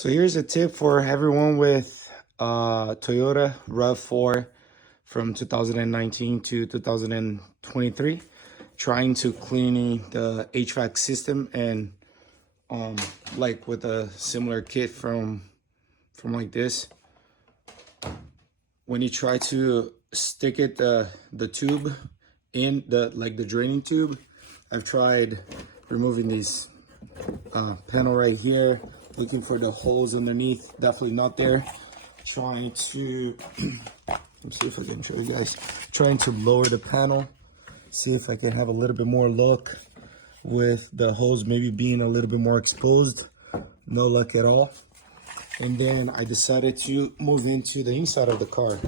So here's a tip for everyone with Toyota RAV4 from 2019 to 2023, trying to clean the HVAC system, and like with a similar kit from like this. When you try to stick it the tube in the draining tube, I've tried removing these panel right here, looking for the holes underneath, definitely not there. Trying to let's see if I can show you guys, trying to lower the panel, see if I can have a little bit more luck with the holes maybe being a little bit more exposed. No luck at all. And then I decided to move into the inside of the car.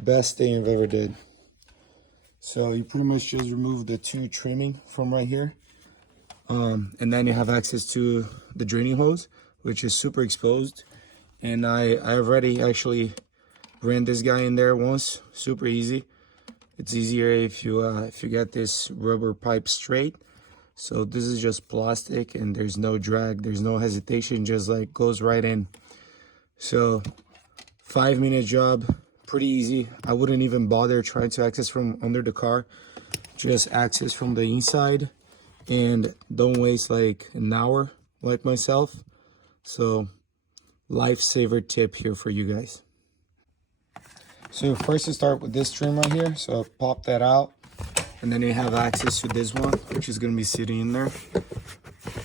Best thing I've ever did. So you pretty much just remove the two trimming from right here, and then you have access to the draining hose, which is super exposed. And I already actually ran this guy in there once, super easy. It's easier if you get this rubber pipe straight. So this is just plastic, and there's no drag, there's no hesitation, just like goes right in. So 5-minute job, pretty easy. I wouldn't even bother trying to access from under the car, just access from the inside, and don't waste like an hour like myself. So lifesaver tip here for you guys. So first you start with this trim right here, so pop that out, and then you have access to this one, which is going to be sitting in there.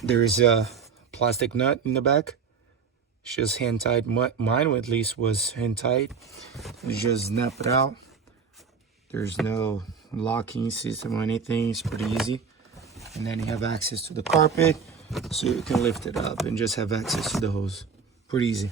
There's a plastic nut in the back. It's just hand tight. Mine at least was hand tight. You just snap it out. There's no locking system or anything. It's pretty easy. And then you have access to the carpet, so you can lift it up and just have access to the hose. Pretty easy.